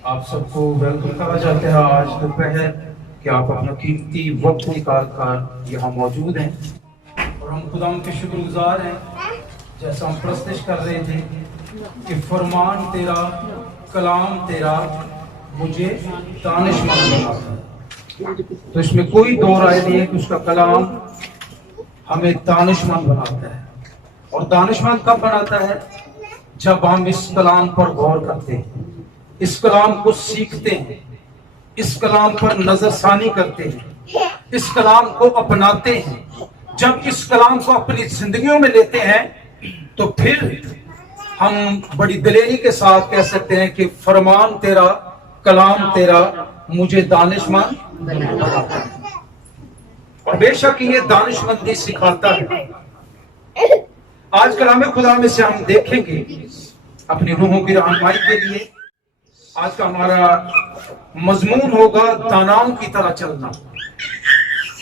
आप सबको वेलकम करना चाहते हैं आज दोपहर कि आप अपना कीमती वक्त निकाल कर यहाँ मौजूद हैं और हम खुदा के शुक्रगुजार हैं। जैसा हम प्रस्तुत कर रहे थे कि फरमान तेरा, कलाम तेरा मुझे दानिशमंद बनाता है, तो इसमें कोई दो राय नहीं है कि उसका कलाम हमें दानिशमंद बनाता है। और दानिशमंद कब बनाता है? जब हम इस कलाम पर गौर करते हैं, इस कलाम को सीखते हैं, इस कलाम पर नजरसानी करते हैं, इस कलाम को अपनाते हैं। जब इस कलाम को अपनी जिंदगियों में लेते हैं तो फिर हम बड़ी दलेरी के साथ कह सकते हैं कि फरमान तेरा, कलाम तेरा मुझे दानिशमंद बनाता है। और बेशक ये दानिशमंदी सिखाता है। आज कलाम खुदा में से हम देखेंगे अपनी रूहों की रहनुमाई के लिए। आज का हमारा मजमून होगा दानाओं की तरह चलना।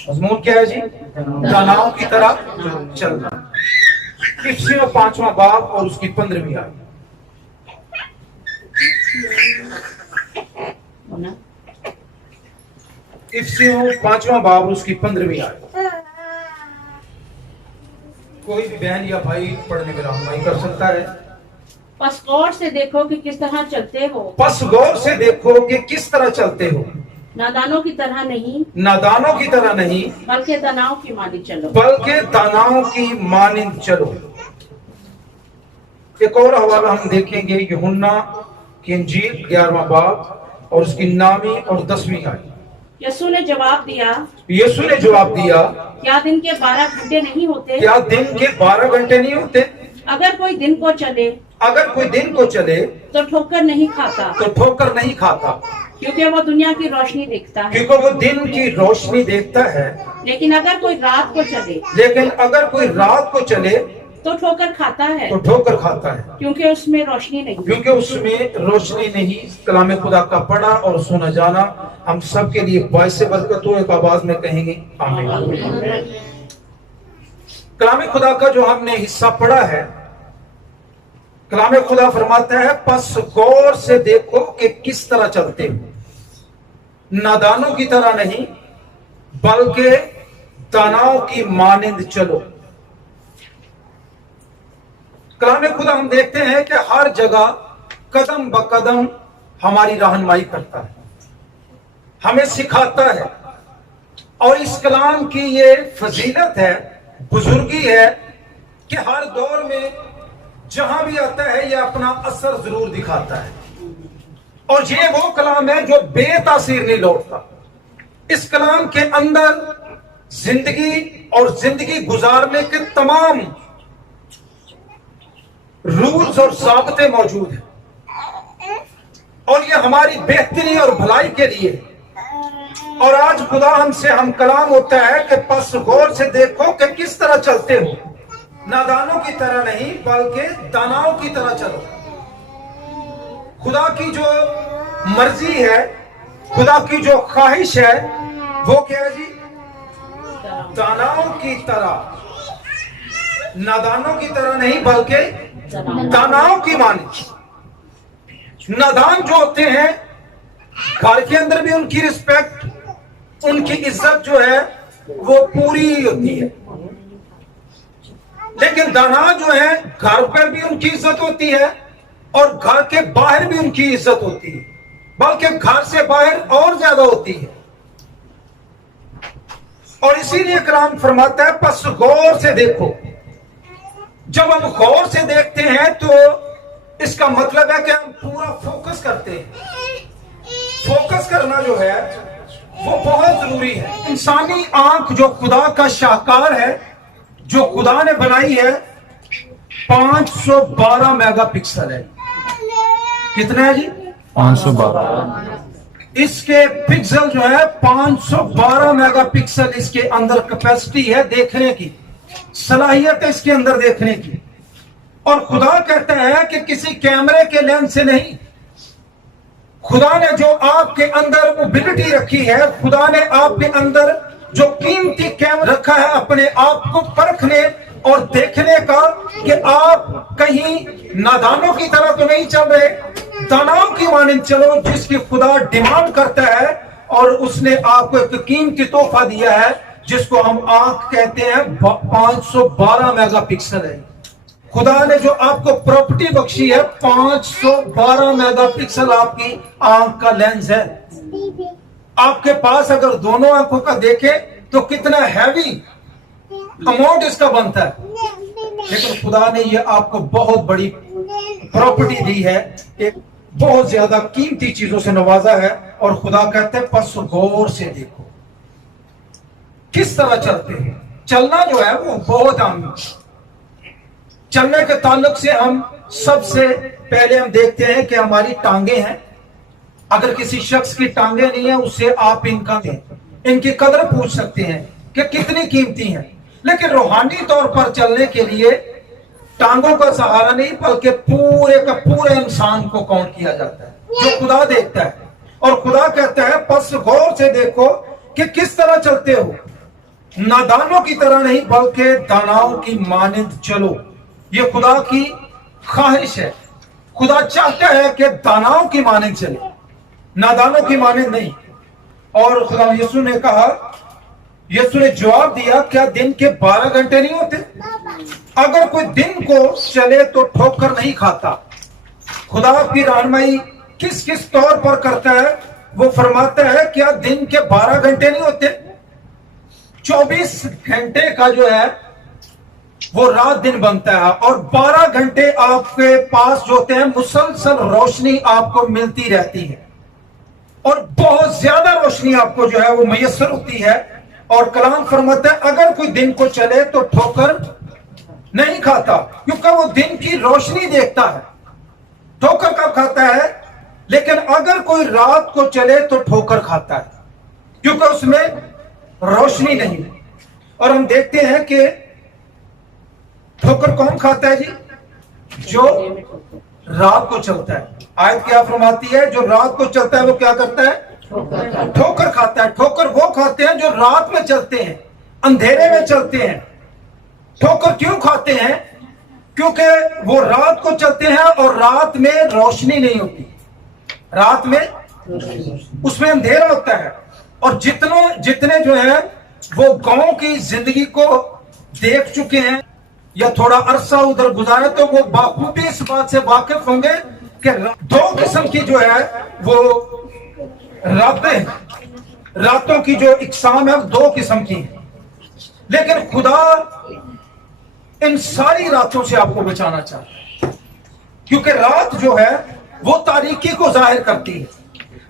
मजमून क्या है जी? दानाओं की तरह चलना। इफ्सियों 5वां बाब और उसकी 15वीं आयत। इफ्सियों 5वां बाब और उसकी 15वीं आयत। कोई भी बहन या भाई पढ़ने में रहनुमाई कर सकता है। बस गौर से देखो कि किस तरह चलते हो। बस गौर से देखो कि किस तरह चलते हो। नादानों की तरह नहीं, नादानों की तरह नहीं, बल्कि दानाओं की मानिंद चलो। बल्कि दानाओं की मानिंद चलो। एक और हवाला हम देखेंगे यूहन्ना की इंजील 11वां बाब और उसकी 9वीं और 10वीं आयत। यीशु ने जवाब दिया, यीशु ने जवाब दिया, क्या दिन के 12 घंटे नहीं होते? क्या दिन के 12 घंटे नहीं होते? अगर कोई दिन को चले अगर कोई दिन को चले तो ठोकर नहीं खाता, तो ठोकर नहीं खाता, क्योंकि वो दुनिया की रोशनी देखता है। क्योंकि वो दिन की रोशनी देखता है। लेकिन अगर कोई रात को चले लेकिन अगर कोई रात को चले तो ठोकर खाता है, तो ठोकर खाता है, क्योंकि उसमें रोशनी नहीं। क्योंकि उसमें रोशनी नहीं। कलाम खुदा का पढ़ा और सुना जाना हम सब के लिए बाइस बरकत हो। एक आवाज में कहेंगे आमीन। कलाम खुदा का जो हमने हिस्सा पढ़ा है, कलाम खुदा फरमाता है बस गौर से देखो कि किस तरह चलते हो। नादानों की तरह नहीं, बल्कि दानाओं की मानिंद चलो। कलाम खुदा हम देखते हैं कि हर जगह कदम ब कदम हमारी रहनुमाई करता है, हमें सिखाता है। और इस कलाम की ये फजीलत है, बुजुर्गी है कि हर दौर में जहां भी आता है ये अपना असर जरूर दिखाता है। और ये वो कलाम है जो बेतासीर नहीं लौटता। इस कलाम के अंदर जिंदगी और जिंदगी गुजारने के तमाम रूल्स और ज़ाब्ते मौजूद हैं और ये हमारी बेहतरी और भलाई के लिए। और आज खुदा हमसे हम कलाम होता है कि बस गौर से देखो कि किस तरह चलते हो। नादानों की तरह नहीं, बल्कि दानाओं की तरह चलो। खुदा की जो मर्जी है, खुदा की जो ख्वाहिश है, वो क्या है जी? दानाओं की तरह, नादानों की तरह नहीं, बल्कि दानाओं की मानी। नादान जो होते हैं घर के अंदर भी उनकी रिस्पेक्ट, उनकी इज्जत जो है वो पूरी होती है। लेकिन दाना जो है घर पर भी उनकी इज्जत होती है और घर के बाहर भी उनकी इज्जत होती है, बल्कि घर से बाहर और ज्यादा होती है। और इसीलिए कलाम फरमाता है बस गौर से देखो। जब हम गौर से देखते हैं तो इसका मतलब है कि हम पूरा फोकस करते हैं। फोकस करना जो है वो बहुत जरूरी है। इंसानी आंख जो खुदा का शाहकार है, जो खुदा ने बनाई है, 512 मेगापिक्सल है। कितना है जी? 512। इसके पिक्सल जो है 512 मेगापिक्सल इसके अंदर कैपेसिटी है देखने की, सलाहियत है इसके अंदर देखने की। और खुदा कहता है कि किसी कैमरे के लेंस से नहीं, खुदा ने जो आपके अंदर एबिलिटी रखी है, खुदा ने आपके अंदर जो कीमती कैमरा रखा है अपने आप को परखने और देखने का कि आप कहीं नादानों की तरह तो नहीं चल रहे, दानाव की मानिंद चलो जिसकी खुदा डिमांड करता है, और उसने आपको एक कीमती तोहफा दिया है जिसको हम आंख कहते हैं। 512 मेगापिक्सल है। खुदा ने जो आपको प्रॉपर्टी बख्शी है, 512 मेगापिक्सल आपकी आंख का लेंस है। आपके पास अगर दोनों आंखों का देखें तो कितना हैवी अमाउंट इसका बनता है, लेकिन खुदा ने ये आपको बहुत बड़ी प्रॉपर्टी दी है, एक बहुत ज्यादा कीमती चीजों से नवाजा है। और खुदा कहते हैं बस गौर से देखो किस तरह चलते हैं। चलना जो है वो बहुत आम है। चलने के ताल्लुक से हम सबसे पहले हम देखते हैं कि हमारी टांगे हैं। अगर किसी शख्स की टांगे नहीं है, उससे आप इनकी कदर पूछ सकते हैं कि कितनी कीमती हैं। लेकिन रूहानी तौर पर चलने के लिए टांगों का सहारा नहीं, बल्कि पूरे का पूरे इंसान को काउंट किया जाता है, जो खुदा देखता है। और खुदा कहता है बस गौर से देखो कि किस तरह चलते हो, नादानों की तरह नहीं बल्कि दानाओं की मानिंद चलो। ये खुदा की ख्वाहिश है। खुदा चाहता है कि दानाओं की मानिंद चले, नादानों की मानिंद नहीं। और खुदा यीशु ने कहा, यीशु ने जवाब दिया, क्या दिन के 12 घंटे नहीं होते? अगर कोई दिन को चले तो ठोकर नहीं खाता। खुदा की रहनुमाई किस किस तौर पर करता है? वो फरमाता है क्या दिन के 12 घंटे नहीं होते? 24 घंटे का जो है वो रात दिन बनता है, और 12 घंटे आपके पास जो होते हैं मुसलसल रोशनी आपको मिलती रहती है, और बहुत ज्यादा रोशनी आपको जो है वो मैसर होती है। और कलाम फरमाता है अगर कोई दिन को चले तो ठोकर नहीं खाता, क्योंकि वो दिन की रोशनी देखता है। ठोकर कब खाता है? लेकिन अगर कोई रात को चले तो ठोकर खाता है, क्योंकि उसमें रोशनी नहीं। और हम देखते हैं कि ठोकर कौन खाता है जी? जो रात को चलता है। आयत क्या फरमाती है? जो रात को चलता है वो क्या करता है? ठोकर खाता है। ठोकर वो खाते हैं जो रात में चलते हैं, अंधेरे में चलते हैं। ठोकर क्यों खाते हैं? क्योंकि वो रात को चलते हैं और रात में रोशनी नहीं होती, रात में उसमें अंधेरा होता है। और जितने जो है वो गांव की जिंदगी को देख चुके हैं या थोड़ा अरसा उधर गुजारे, तो वो बाखूबी इस बात से वाकिफ होंगे कि 2 किस्म की जो है वो रातों की जो इकसाम है 2 किस्म की है। लेकिन खुदा इन सारी रातों से आपको बचाना चाहता है, क्योंकि रात जो है वो तारीकी को जाहिर करती है,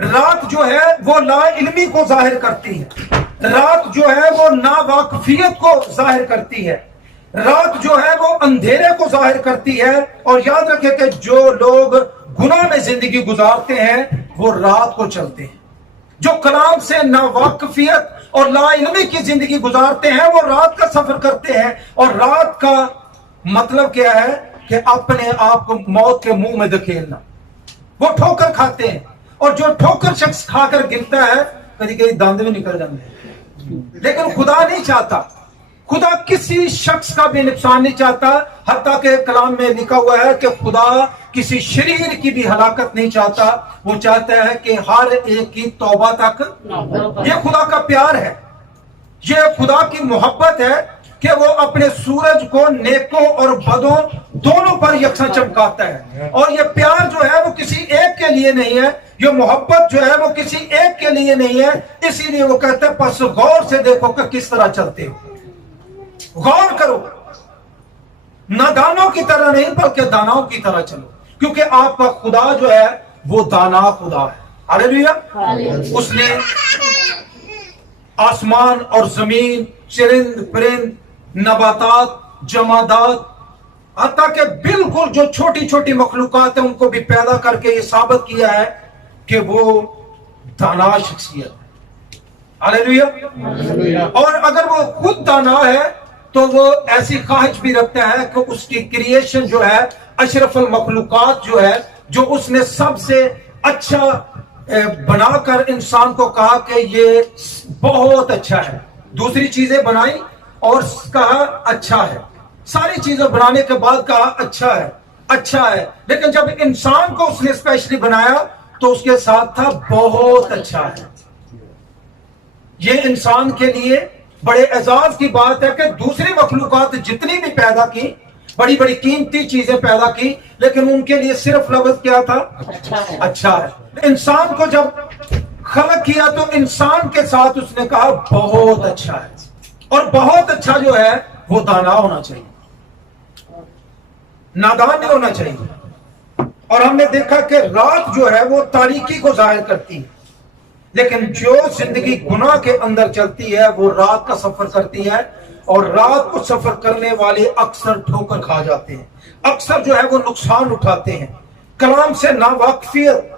रात जो है वो लाइल्मी को जाहिर करती है, रात जो है वो नावाकफियत को जाहिर करती है, रात जो है वो अंधेरे को जाहिर करती है। और याद रखें कि जो लोग गुनाह में जिंदगी गुजारते हैं वो रात को चलते हैं, जो कलाम से नावाकफियत और लाइल्मी की जिंदगी गुजारते हैं वो रात का सफर करते हैं। और रात का मतलब क्या है? कि अपने आप को मौत के मुंह में धकेलना। वो ठोकर खाते हैं, और जो ठोकर शख्स खाकर गिरता है कभी कभी दांत भी निकल जाते हैं। लेकिन खुदा नहीं चाहता, खुदा किसी शख्स का भी नुकसान नहीं चाहता। हत्ता के कलाम में लिखा हुआ है कि खुदा किसी शरीर की भी हलाकत नहीं चाहता, वो चाहता है कि हर एक की तौबा तक। ये खुदा का प्यार है, ये खुदा की मोहब्बत है कि वो अपने सूरज को नेकों और बदों दोनों पर यकसा चमकाता है। और ये प्यार जो है वो किसी एक के लिए नहीं है, ये मोहब्बत जो है वो किसी एक के लिए नहीं है। इसीलिए वो कहते हैं बस गौर से देखो कि किस तरह चलते हो, गौर करो, नादानों की तरह नहीं बल्कि दानाओं की तरह चलो, क्योंकि आपका खुदा जो है वो दाना खुदा है। हालेलुया। उसने आसमान और जमीन, चरिंद परिंद, नबातात, जमादात, हत्ता के बिल्कुल जो छोटी छोटी मखलूकात है उनको भी पैदा करके ये साबित किया है कि वो दाना शख्सियत है। हालेलुया। और अगर वो खुद दाना है तो वो ऐसी ख्वाहिश भी रखता है कि उसकी क्रिएशन जो है, अशरफुल मखलूकात जो है, जो उसने सबसे अच्छा बनाकर इंसान को कहा कि ये बहुत अच्छा है। दूसरी चीजें बनाई और कहा अच्छा है, सारी चीजें बनाने के बाद कहा अच्छा है। अच्छा है, लेकिन जब इंसान को उसने स्पेशली बनाया तो उसके साथ था बहुत अच्छा है। ये इंसान के लिए बड़े एजाज की बात है कि दूसरी मखलूकात जितनी भी पैदा की, बड़ी बड़ी कीमती चीजें पैदा की, लेकिन उनके लिए सिर्फ लफ्ज क्या था? अच्छा है। इंसान को जब खलक किया तो इंसान के साथ उसने कहा बहुत अच्छा है। और बहुत अच्छा जो है वो दाना होना चाहिए, नादान नहीं होना चाहिए। और हमने देखा कि रात जो है वो तारीकी को जाहिर करती है, लेकिन जो जिंदगी गुनाह के अंदर चलती है वो रात का सफर करती है, और रात को सफर करने वाले अक्सर ठोकर खा जाते हैं, अक्सर जो है वो नुकसान उठाते हैं, कलाम से नावाकिफियत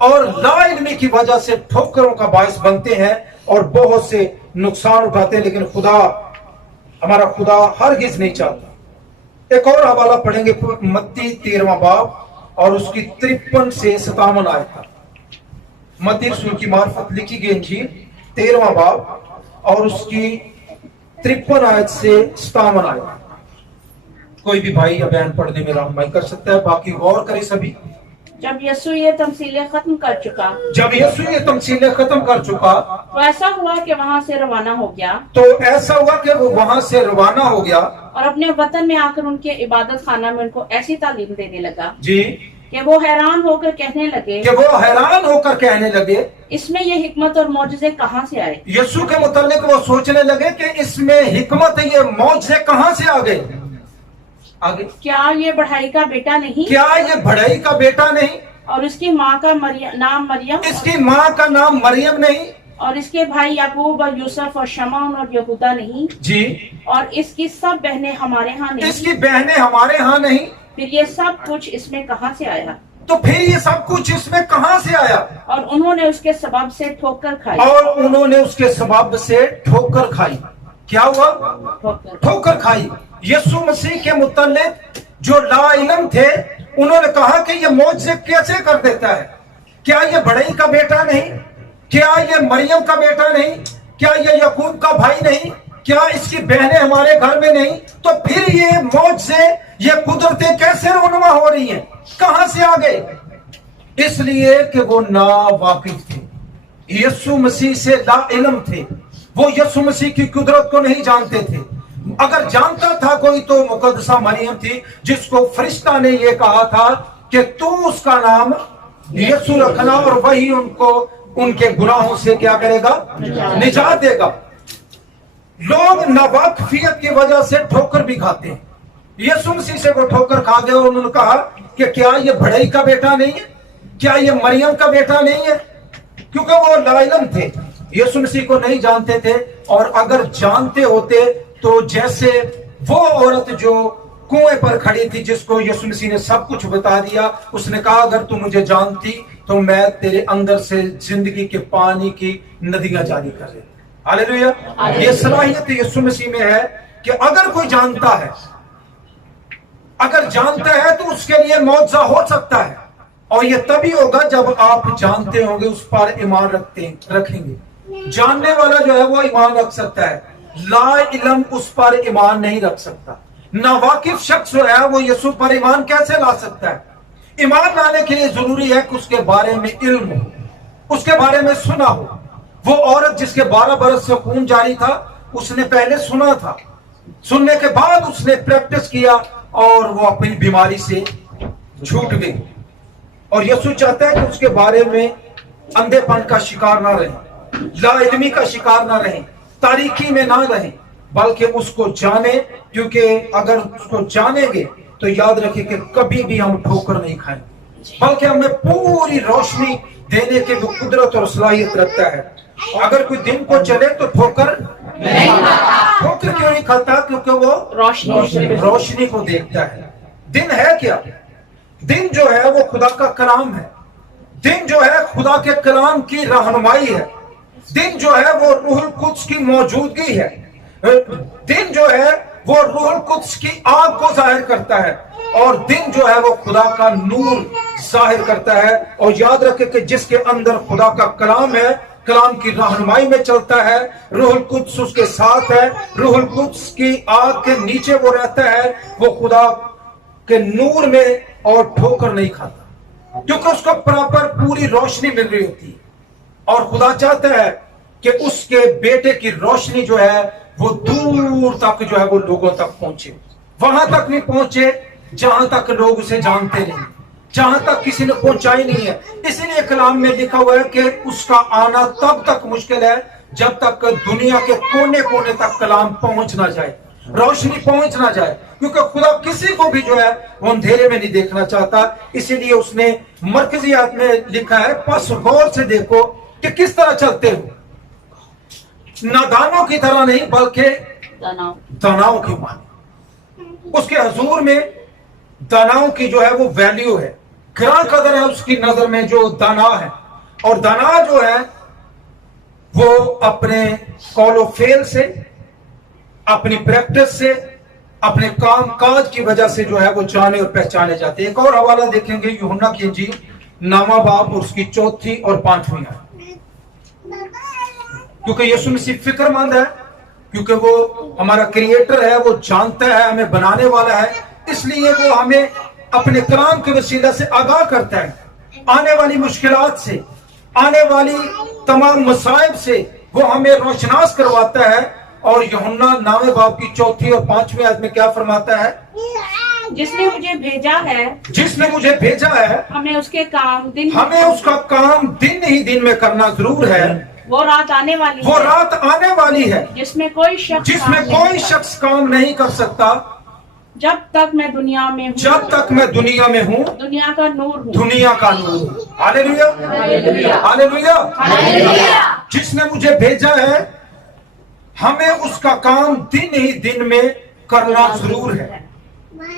और लाइल्मी की वजह से ठोकरों का बायस बनते हैं और बहुत से नुकसान उठाते हैं। लेकिन खुदा, हमारा खुदा हरगिज नहीं चाहता। एक और हवाला पढ़ेंगे, मत्ती 13वां बाब और उसकी 53 से 57 आयत तक। मत्ती रसूल की मार्फत लिखी गई इंजील 13वां बाब और उसकी 53 आयत से 57 आयत। कोई भी भाई या बहन पढ़ने में रहनुमाई कर सकता है, बाकी गौर करें सभी। जब यीशु ये तमसीलें खत्म कर चुका, जब यीशु ये तमसीलें खत्म कर चुका तो ऐसा हुआ कि वहाँ से रवाना हो गया, तो ऐसा हुआ कि वो वहां से रवाना हो गया और अपने वतन में आकर उनके इबादत खाना में उनको ऐसी तालीम देने लगा जी कि वो हैरान होकर कहने लगे कि वो हैरान होकर कहने लगे, इसमें ये हिकमत और मौजज़े कहाँ से आए। यीशु के मुतालिक वो सोचने लगे कि इसमें हिकमत, ये मौजज़े कहाँ से आ गए। आगे, क्या ये बढ़ाई का बेटा नहीं, क्या ये बढ़ई का बेटा नहीं, और उसकी माँ का नाम मरियम, इसकी माँ का नाम मरियम नहीं, और इसके भाई याकूब और यूसुफ और शमौन और यहूदा नहीं जी, और इसकी सब बहनें हमारे यहाँ नहीं, इसकी बहनें हमारे यहाँ नहीं, फिर ये सब कुछ इसमें कहाँ से आया। तो फिर ये सब कुछ इसमें कहाँ से आया। और उन्होंने उसके सबब से ठोकर खाई। और उन्होंने उसके सबब से ठोकर खाई। क्या हुआ? ठोकर खाई। यीशु मसीह के मुतल्लिक जो लाइलम थे, उन्होंने कहा कि ये मौजज़े कैसे कर देता है, क्या ये बढ़ई का बेटा नहीं, क्या ये मरियम का बेटा नहीं, क्या ये याकूब का भाई नहीं, क्या इसकी बहनें हमारे घर में नहीं, तो फिर ये मौजज़े, ये कुदरतें कैसे रोनुमा हो रही हैं, कहां से आ गए? इसलिए कि वो नावाकिफ थे, यीशु मसीह से लाइलम थे, वो यीशु मसीह की कुदरत को नहीं जानते थे। अगर जानता था कोई तो मुकद्दसा मरियम थी, जिसको फरिश्ता ने ये कहा था कि तू उसका नाम यीशु रखना और वही उनको उनके गुनाहों से क्या करेगा? निजात देगा। लोग नावाकिफियत की वजह से ठोकर भी खाते हैं। यीशु मसीह से वो ठोकर खा गए और उन्होंने कहा कि क्या ये बढ़ई का बेटा नहीं है, क्या ये मरियम का बेटा नहीं है, क्योंकि वो लाइलम थे, यीशु मसीह को नहीं जानते थे। और अगर जानते होते तो जैसे वो औरत जो कुएं पर खड़ी थी, जिसको यीशु मसीह ने सब कुछ बता दिया, उसने कहा अगर तू मुझे जानती तो मैं तेरे अंदर से जिंदगी के पानी की नदियां जारी कर देती। हालेलुया। ये सलाहियत यीशु मसीह में है कि अगर कोई जानता है, अगर जानता है तो उसके लिए मौजज़ा हो सकता है, और ये तभी होगा जब आप जानते होंगे, उस पर ईमान रखेंगे। जानने वाला जो है वो ईमान रख सकता है, ला इल्म उस पर ईमान नहीं रख सकता। नावाकिफ शख्स जो है वो यीशु पर ईमान कैसे ला सकता है? ईमान लाने के लिए जरूरी है कि उसके बारे में इल्म हो, उसके बारे में सुना हो। वो औरत जिसके 12 बरस से खून जारी था, उसने पहले सुना था, सुनने के बाद उसने प्रैक्टिस किया और वो अपनी बीमारी से छूट गई। और यीशु चाहता है कि उसके बारे में अंधेपन का शिकार ना रहे, लाइल्मी का शिकार ना रहे, तारीकी में ना रहे, बल्कि उसको जाने, क्योंकि अगर उसको जानेंगे तो याद रखिए कि कभी भी हम ठोकर नहीं खाएंगे, बल्कि हमें पूरी रोशनी देने की वो कुदरत और सलाहियत रखता है। अगर कोई दिन को चले तो ठोकर नहीं खाता। ठोकर क्यों नहीं खाता? क्योंकि वो रोशनी को देखता है। दिन है क्या? दिन जो है वो खुदा का कलाम है। दिन जो है खुदा के कलाम की रहनुमाई है। दिन जो है वो रूहुल कुद्स की मौजूदगी है। दिन जो है वो रूहुल कुद्स की आग को जाहिर करता है, और दिन जो है वो खुदा का नूर जाहिर करता है। और याद रखें कि जिसके अंदर खुदा का कलाम है, कलाम की रहनुमाई में चलता है, रूहुल कुद्स उसके साथ है, रूहुल कुद्स की आग के नीचे वो रहता है, वो खुदा कि नूर में और ठोकर नहीं खाता, क्योंकि उसको प्रॉपर पूरी रोशनी मिल रही होती है। और खुदा चाहता है कि उसके बेटे की रोशनी जो है वो दूर तक जो है वो लोगों तक पहुंचे, वहां तक नहीं पहुंचे जहां तक लोग उसे जानते नहीं, जहां तक किसी ने पहुंचाई नहीं है। इसीलिए कलाम में लिखा हुआ है कि उसका आना तब तक मुश्किल है जब तक दुनिया के कोने कोने तक कलाम पहुंच ना जाए, रोशनी पहुंच ना जाए, क्योंकि खुदा किसी को भी जो है वो अंधेरे में नहीं देखना चाहता। इसीलिए उसने मरकजी आयत में लिखा है, बस गौर से देखो कि किस तरह चलते हो, नादानों की तरह नहीं बल्कि दानाओं की माने। उसके हजूर में दानाओं की जो है वो वैल्यू है, गिरा कदर है उसकी नजर में जो दाना है। और दाना जो है वो अपने कौलो फेल से, अपनी प्रैक्टिस से, अपने काम काज की वजह से जो है वो जाने और पहचाने जाते हैं। एक और हवाला देखेंगे यूहन्ना की इंजील नामा बाब और उसकी 4 और 5वीं आयत। क्योंकि यीशु मसीह फिक्रमंद है, क्योंकि वो हमारा क्रिएटर है, वो जानता है, हमें बनाने वाला है, इसलिए वो हमें अपने कलाम के वसीला से आगाह करता है आने वाली मुश्किलात से, आने वाली तमाम मसाइब से वो हमें रोशनास करवाता है। और यूहन्ना नामे बाब की 4 और 5वीं आयत में क्या फरमाता है? जिसने मुझे भेजा है, जिसने मुझे भेजा है हमें उसके काम दिन, हमें उसका काम दिन ही दिन में करना जरूर है। वो रात आने वाली वो है, रात आने वाली है जिसमें कोई शख्स जिसमें काम नहीं कोई कर शख्स काम नहीं कर सकता जब तक मैं दुनिया में हूँ, जब तक मैं दुनिया में हूँ, दुनिया का नूर हूँ। दुनिया का नूर। Hallelujah, hallelujah. जिसने मुझे भेजा है हमें उसका काम दिन ही दिन में करना जरूर है,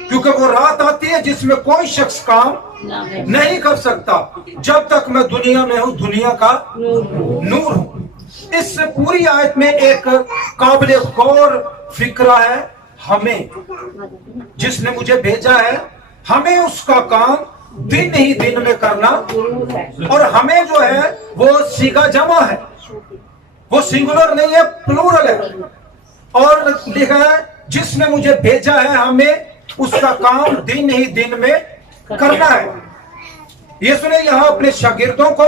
क्योंकि वो रात आती है जिसमें कोई शख्स काम नहीं कर सकता जब तक मैं दुनिया में हूँ, दुनिया का नूर हूँ। इस पूरी आयत में एक काबिल गौर फिक्रा है, हमें जिसने मुझे भेजा है हमें उसका काम दिन ही दिन में करना। और हमें जो है वो सीगा जमा है, वो सिंगुलर नहीं है, प्लूरल है। और लिखा है जिसने मुझे भेजा है हमें उसका काम दिन ही दिन में करना है। यीशु ने यहाँ अपने शागिर्दों को,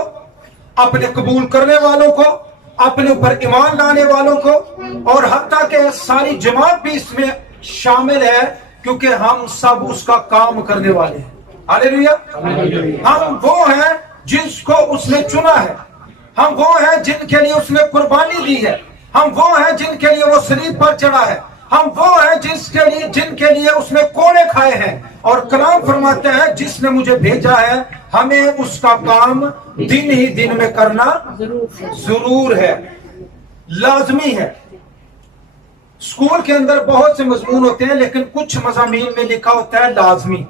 अपने कबूल करने वालों को, अपने ऊपर ईमान लाने वालों को और हत्ता के सारी जमात भी इसमें शामिल है, क्योंकि हम सब उसका काम करने वाले हैं। हालेलुया। हम वो हैं जिसको उसने चुना है, हम वो हैं जिनके लिए उसने कुर्बानी दी है, हम वो हैं जिनके लिए वो सलीब पर चढ़ा है, हम वो हैं जिनके लिए उसने कोड़े खाए हैं। और कलाम फरमाते हैं जिसने मुझे भेजा है हमें उसका काम दिन ही दिन में करना जरूर है, लाजमी है। स्कूल के अंदर बहुत से मजमून होते हैं, लेकिन कुछ मज़ामीन में लिखा होता है लाजमी।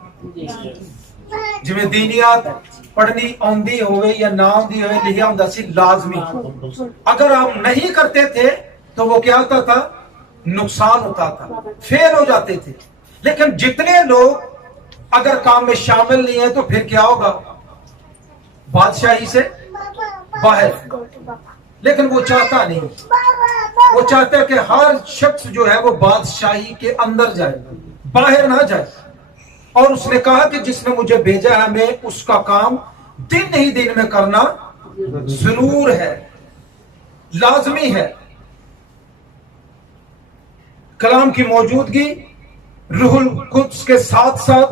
जिवें दीनियात पढ़नी आंदी होवे या ना आंदी होवे, लिखा होता सी लाजमी। अगर हम नहीं करते थे तो वो क्या होता था? नुकसान होता था, फेल हो जाते थे। लेकिन जितने लोग अगर काम में शामिल नहीं है तो फिर क्या होगा? बादशाही से बाहर। लेकिन वो चाहता नहीं, वो चाहता है कि हर शख्स जो है वो बादशाही के अंदर जाए, बाहर ना जाए। और उसने कहा कि जिसने मुझे भेजा है हमें उसका काम दिन ही दिन में करना जरूर है, लाजमी है। कलाम की मौजूदगी रूहुल कुद्स के साथ साथ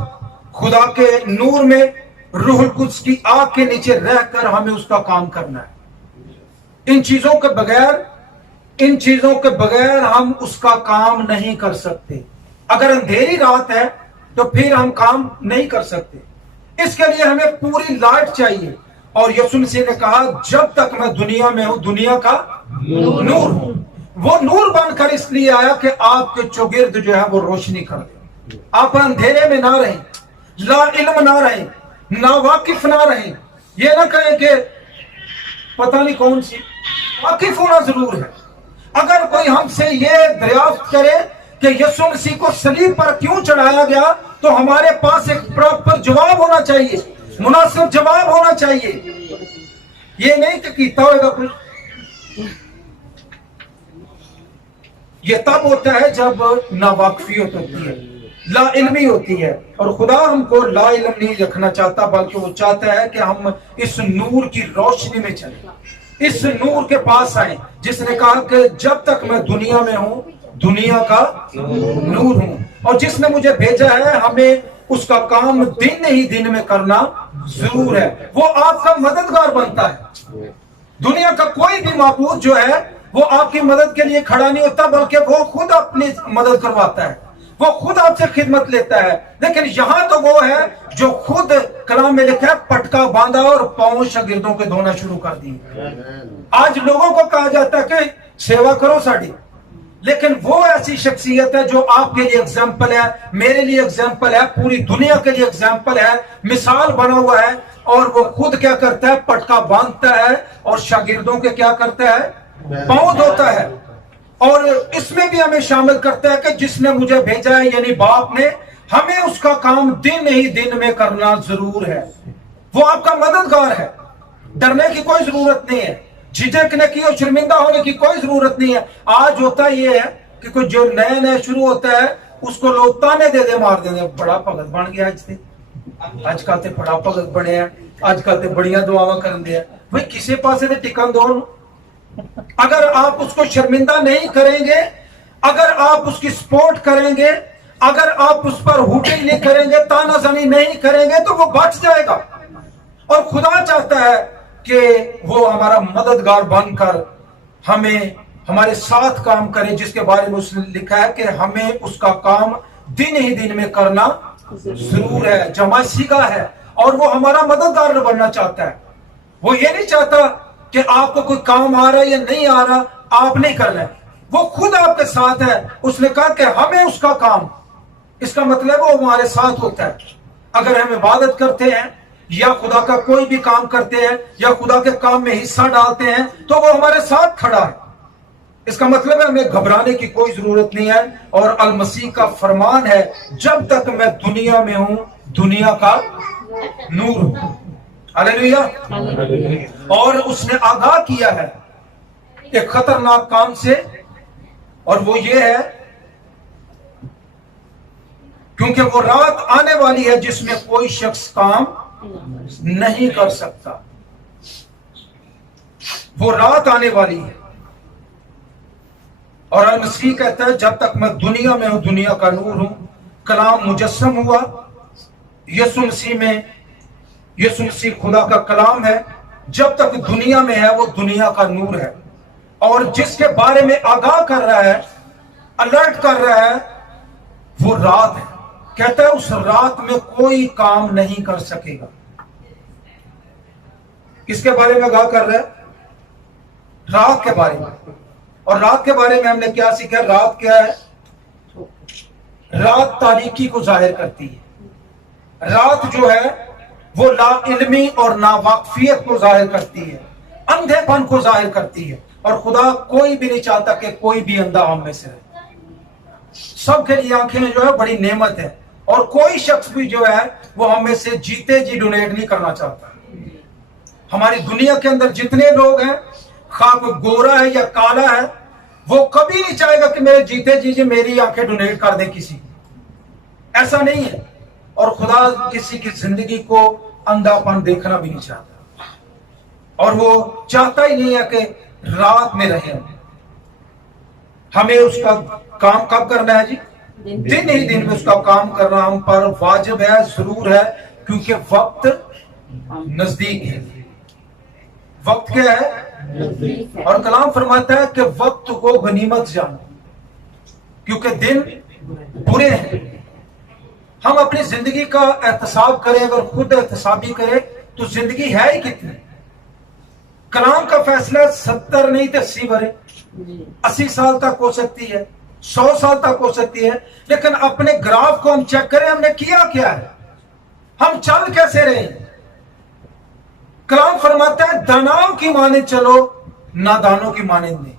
खुदा के नूर में रूहुल कुद्स की आग के नीचे रहकर हमें उसका काम करना है। इन चीजों के बगैर हम उसका काम नहीं कर सकते। अगर अंधेरी रात है तो फिर हम काम नहीं कर सकते। इसके लिए हमें पूरी लाइट चाहिए। और यीशु मसीह ने कहा जब तक मैं दुनिया में हूं, दुनिया का नूर हूं। वो नूर बनकर इसलिए आया कि आपके चौगिर्द जो है वो रोशनी कर दे। आप अंधेरे में ना रहें, ला इल्म ना रहें, ना वाकिफ ना रहें। ये ना कहें कि पता नहीं कौन सी, वाकिफ होना जरूर है। अगर कोई हमसे ये दरियाफ्त करे कि यीशु मसीह को सलीब पर क्यों चढ़ाया गया, तो हमारे पास एक प्रॉपर जवाब होना चाहिए, मुनासिब जवाब होना चाहिए। ये नहीं कि कीता होगा कोई। ये तब होता है जब नावाकफियत होती है, لا علمی ہوتی ہے. اور خدا ہم کو لا علم نہیں رکھنا چاہتا، بلکہ وہ چاہتا ہے کہ ہم اس نور کی روشنی میں چلیں، اس نور کے پاس آئیں جس نے کہا کہ جب تک میں دنیا میں ہوں دنیا کا نور ہوں، اور جس نے مجھے بھیجا ہے ہمیں اس کا کام دن ہی دن میں کرنا ضرور ہے. وہ آپ کا مددگار بنتا ہے. دنیا کا کوئی بھی معبود جو ہے وہ آپ کی مدد کے لیے کھڑا نہیں ہوتا، بلکہ وہ خود اپنی مدد کرواتا ہے، وہ خود آپ سے خدمت لیتا ہے. لیکن یہاں تو وہ ہے جو خود کلام میں لکھا ہے پٹکا باندھا اور پاؤں شاگردوں کے دھونا شروع کر دی. آج لوگوں کو کہا جاتا ہے کہ سیوا کرو ساڑی، لیکن وہ ایسی شخصیت ہے جو آپ کے لیے ایگزامپل ہے، میرے لیے ایگزامپل ہے، پوری دنیا کے لیے ایگزامپل ہے، مثال بنا ہوا ہے. اور وہ خود کیا کرتا ہے؟ پٹکا باندھتا ہے اور شاگردوں کے کیا کرتا ہے؟ پاؤں دھوتا ہے. اور اس میں بھی ہمیں شامل کرتا ہے کہ جس نے مجھے بھیجا ہے یعنی باپ نے، ہمیں اس کا کام دن ہی دن میں کرنا ضرور ہے. وہ آپ کا مددگار ہے. ڈرنے کی کوئی ضرورت نہیں ہے، جھجکنے کی اور شرمندہ ہونے کی کوئی ضرورت نہیں ہے. آج ہوتا یہ ہے کہ کوئی جو نئے شروع ہوتا ہے اس کو لوگ تانے دے مار دیں، بڑا بھگت بن گیا آج کل تے بڑا بھگت بنے ہیں، آج کل تے بڑیاں دعاواں کرن دے. بھئی کسے پاسے تے ٹکن دو. اگر آپ اس کو شرمندہ نہیں کریں گے، اگر آپ اس کی سپورٹ کریں گے، اگر آپ اس پر ہوٹل نہیں کریں گے، تانا زنی نہیں کریں گے تو وہ بچ جائے گا. اور خدا چاہتا ہے کہ وہ ہمارا مددگار بن کر ہمیں ہمارے ساتھ کام کرے، جس کے بارے میں اس نے لکھا ہے کہ ہمیں اس کا کام دن ہی دن میں کرنا ضرور ہے. جمع سیکھا ہے اور وہ ہمارا مددگار بننا چاہتا ہے. وہ یہ نہیں چاہتا کہ آپ کو کوئی کام آ رہا ہے یا نہیں آ رہا آپ نہیں کرنا ہے، وہ خود آپ کے ساتھ ہے. اس نے کہا کہ ہمیں اس کا کام، اس کا مطلب وہ ہمارے ساتھ ہوتا ہے. اگر ہم عبادت کرتے ہیں یا خدا کا کوئی بھی کام کرتے ہیں یا خدا کے کام میں حصہ ڈالتے ہیں تو وہ ہمارے ساتھ کھڑا ہے. اس کا مطلب ہے ہمیں گھبرانے کی کوئی ضرورت نہیں ہے. اور المسیح کا فرمان ہے جب تک میں دنیا میں ہوں دنیا کا نور ہوں. ہاللیلویہ. اور اس نے آگاہ کیا ہے ایک خطرناک کام سے، اور وہ یہ ہے کیونکہ وہ رات آنے والی ہے جس میں کوئی شخص کام نہیں کر سکتا. وہ رات آنے والی ہے. اور المسیح کہتا ہے جب تک میں دنیا میں ہوں دنیا کا نور ہوں. کلام مجسم ہوا یسوع مسیح میں. یسوع مسیح خدا کا کلام ہے. جب تک دنیا میں ہے وہ دنیا کا نور ہے. اور جس کے بارے میں آگاہ کر رہا ہے، الرٹ کر رہا ہے، وہ رات ہے. کہتا ہے اس رات میں کوئی کام نہیں کر سکے گا. کس کے بارے میں آگاہ کر رہا ہے؟ رات کے بارے میں. اور رات کے بارے میں ہم نے کیا سیکھا؟ رات کیا ہے؟ رات تاریکی کو ظاہر کرتی ہے. رات جو ہے وہ لا علمی اور ناواقفیت کو ظاہر کرتی ہے، اندھے پن کو ظاہر کرتی ہے. اور خدا کوئی بھی نہیں چاہتا کہ کوئی بھی اندھا ہم میں سے رہے. سب کے لیے آنکھیں جو ہے بڑی نعمت ہے، اور کوئی شخص بھی جو ہے وہ ہم میں سے جیتے جی ڈونیٹ نہیں کرنا چاہتا. ہماری دنیا کے اندر جتنے لوگ ہیں، خواہ کوئی گورا ہے یا کالا ہے، وہ کبھی نہیں چاہے گا کہ میرے جیتے جی میری آنکھیں ڈونیٹ کر دیں کسی کو. ایسا نہیں ہے. اور خدا کسی کی زندگی کو اندھا پن دیکھنا بھی نہیں چاہتا، اور وہ چاہتا ہی نہیں ہے کہ رات میں رہیں. ہمیں اس کا کام کب کرنا ہے جی؟ دن ہی دن میں اس کا کام کرنا ہم پر واجب ہے، ضرور ہے، کیونکہ وقت نزدیک ہے. وقت کیا ہے؟ اور کلام فرماتا ہے کہ وقت کو غنیمت جانو کیونکہ دن برے ہیں. ہم اپنی زندگی کا احتساب کریں، اگر خود احتسابی کریں تو زندگی ہے ہی کتنی. کلام کا فیصلہ 70 نہیں تو 80 برے، 80 سال تک ہو سکتی ہے، 100 سال تک ہو سکتی ہے. لیکن اپنے گراف کو ہم چیک کریں، ہم نے کیا کیا ہے، ہم چل کیسے رہے. کلام فرماتا ہے داناؤں کی مانند چلو نادانوں کی مانند نہیں.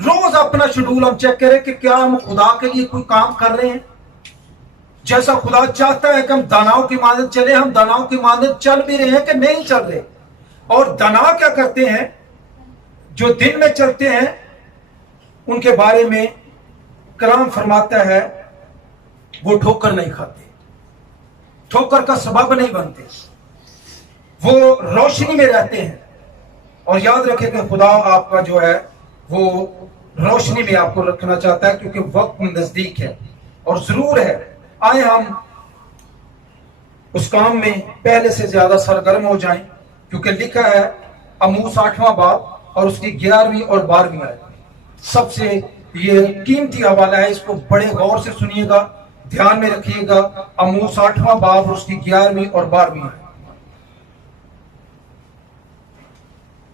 روز اپنا شیڈول ہم چیک کریں کہ کیا ہم خدا کے لیے کوئی کام کر رہے ہیں جیسا خدا چاہتا ہے کہ ہم داناؤں کی مانند چلے. ہم داناؤں کی مانند چل بھی رہے ہیں کہ نہیں چل رہے. اور دنا کیا کرتے ہیں؟ جو دن میں چلتے ہیں ان کے بارے میں کلام فرماتا ہے वो ठोकर नहीं खाते, ठोकर का सबब नहीं बनते, वो रोशनी में रहते हैं। और याद रखें कि खुदा आपका जो है वो रोशनी में आपको रखना चाहता है, क्योंकि वक्त नजदीक है। और जरूर है, आए हम उस काम में पहले से ज्यादा सरगर्म हो जाएं, क्योंकि लिखा है आमोस 8वां बाब और उसकी 11वीं और 12वीं आयत। सबसे ये कीमती हवाला है, इसको बड़े गौर से सुनिएगा, ध्यान में रखिएगा। आमोस 8वां बाब और उसकी 11वीं और 12वीं आयत।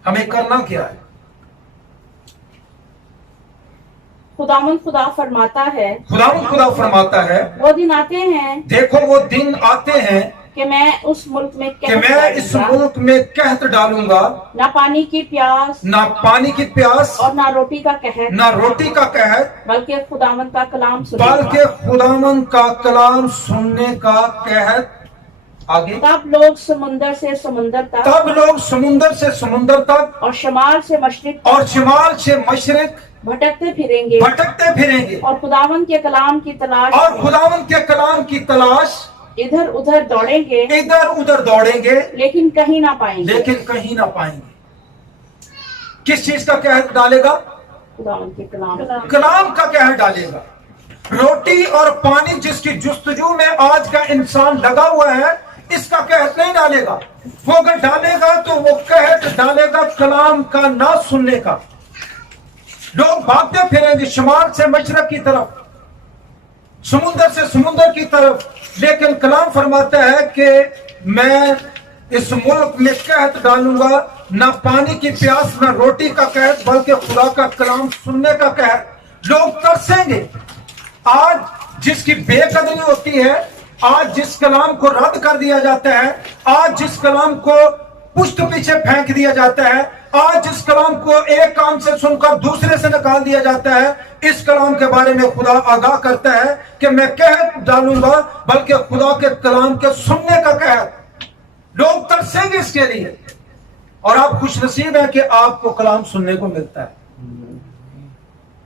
हमें करना क्या है? खुदावंद खुदा फरमाता है, खुदा फरमाता है, वो दिन आते हैं देखो वो दिन आते हैं कि मैं उस मुल्क में कि मैं इस मुल्क में कहत डालूंगा, ना पानी की प्यास ना पानी की प्यास और ना रोटी का कहर, ना रोटी का कहर, बल्कि खुदावंद का कलाम सुनेगा। बल्कि खुदावंद का कलाम सुनने का कहर। आगे, तब लोग समुंदर से समुंदर तक, तब लोग समुंदर से समुंदर तक और शमाल से मशरिक और शिमाल से मशरिक भटकते फिरेंगे भटकते फिरेंगे, और खुदावंद के कलाम की तलाश और खुदावंद के कलाम की तलाश इधर उधर दौड़ेंगे, इधर उधर दौड़ेंगे, लेकिन कहीं ना पाएंगे। लेकिन कहीं ना पाएंगे। किस चीज का कहर डालेगा? खुदावंद के कलाम कलाम का कहर डालेगा। रोटी और पानी जिसकी जुस्तजू में आज का इंसान लगा हुआ है, इसका कहर नहीं डालेगा। वो अगर डालेगा तो वो कहर डालेगा कलाम का ना सुनने का। लोग भागते फिरेंगे शिमाल से मशरक की तरफ, समुंदर से समुंदर की तरफ, लेकिन कलाम फरमाता है कि मैं इस मुल्क में कहत डालूंगा, ना पानी की प्यास ना रोटी का कहत, बल्कि खुदा का कलाम सुनने का कहत। लोग तरसेंगे। आज जिसकी बेकदरी होती है, आज जिस कलाम को रद्द कर दिया जाता है, आज जिस कलाम को पुष्ट पीछे फेंक दिया जाता है, आज जिस कलाम को एक काम से सुनकर दूसरे से निकाल दिया जाता है, इस कलाम के बारे में खुदा आगाह करता है कि मैं कह डालूंगा, बल्कि खुदा के कलाम के सुनने का कह। लोग तरसेंगे इसके लिए। और आप खुशनसीब हैं कि आपको कलाम सुनने को मिलता है।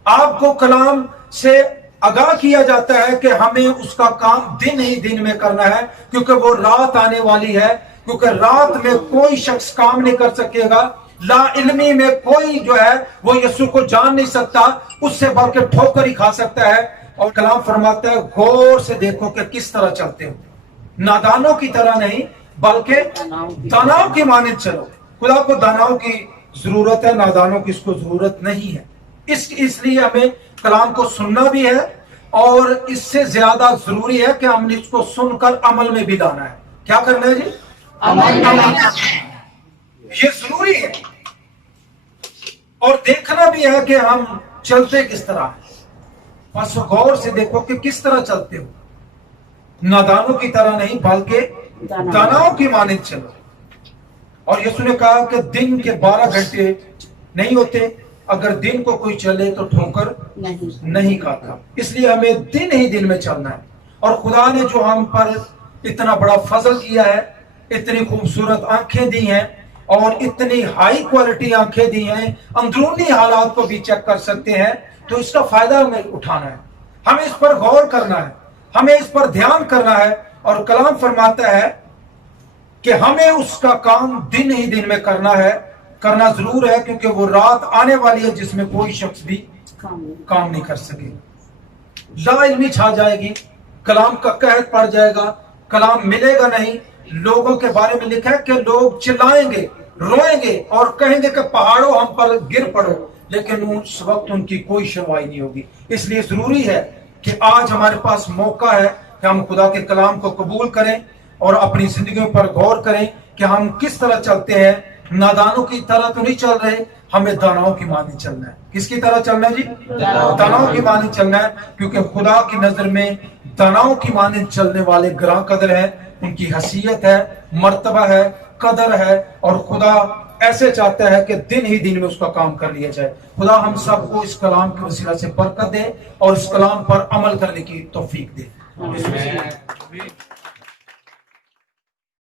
आपको कलाम से आगाह किया जाता है कि हमें उसका काम दिन ही दिन में करना है, क्योंकि वो रात आने वाली है। क्योंकि रात में कोई शख्स काम नहीं कर सकेगा। ला इल्मी में कोई जो है वो यीशु को जान नहीं सकता, उससे बढ़ के ठोकर ही खा सकता है। और कलाम फरमाता है, गौर से देखो कि किस तरह चलते हो, नादानों की तरह नहीं बल्कि दानाओं की मानिंद चलो। खुदा को दानाओं की जरूरत है, नादानों की इसको जरूरत नहीं है। इसलिए हमें कलाम को सुनना भी है, और इससे ज्यादा जरूरी है कि हमने इसको सुनकर अमल में भी लाना है। क्या करना है जी? अमल। ये जरूरी है। और देखना भी है कि हम चलते किस तरह है। बस गौर से देखो कि किस तरह चलते हो, नादानों की तरह नहीं बल्कि दानाओं की मानिंद चलो। और यीशु ने कहा कि दिन के 12 घंटे नहीं होते, अगर दिन को कोई चले तो ठोकर नहीं खाता। इसलिए हमें दिन ही दिन में चलना है। और खुदा ने जो हम पर इतना बड़ा फजल किया है, इतनी खूबसूरत आंखें दी हैं और इतनी हाई क्वालिटी आंखें दी हैं, अंदरूनी हालात को भी चेक कर सकते हैं, तो इसका फायदा हमें उठाना है। हमें इस पर गौर करना है, हमें इस पर ध्यान करना है। और कलाम फरमाता है कि हमें उसका काम दिन ही दिन में करना है, करना जरूर है, क्योंकि वो रात आने वाली है जिसमें कोई शख्स भी काम नहीं कर सकेगा। ला इल्मी छा जाएगी, कलाम का कहर पड़ जाएगा, कलाम मिलेगा नहीं। लोगों के बारे में लिखा है कि लोग चिल्लाएंगे, रोएंगे और कहेंगे कि पहाड़ों हम पर गिर पड़ो, लेकिन उस वक्त उनकी कोई सुनवाई नहीं होगी। इसलिए जरूरी है कि आज हमारे पास मौका है कि हम खुदा के कलाम को कबूल करें और अपनी जिंदगियों पर गौर करें कि हम किस तरह चलते हैं। नादानों की तरह तो नहीं चल रहे, हमें दानाओं की मानी चलना है। किसकी तरह चलना है जी? दानाओं की मानी चलना है, क्योंकि खुदा की नजर में दानाओं की मानी चलने वाले ग्रां कदर है, उनकी हैसियत है, मर्तबा है, कदर है। और खुदा ऐसे चाहता है कि दिन ही दिन में उसका काम कर लिया जाए। खुदा हम सबको इस कलाम के वसीला से बरकत दे और इस कलाम पर अमल करने की तौफीक दे।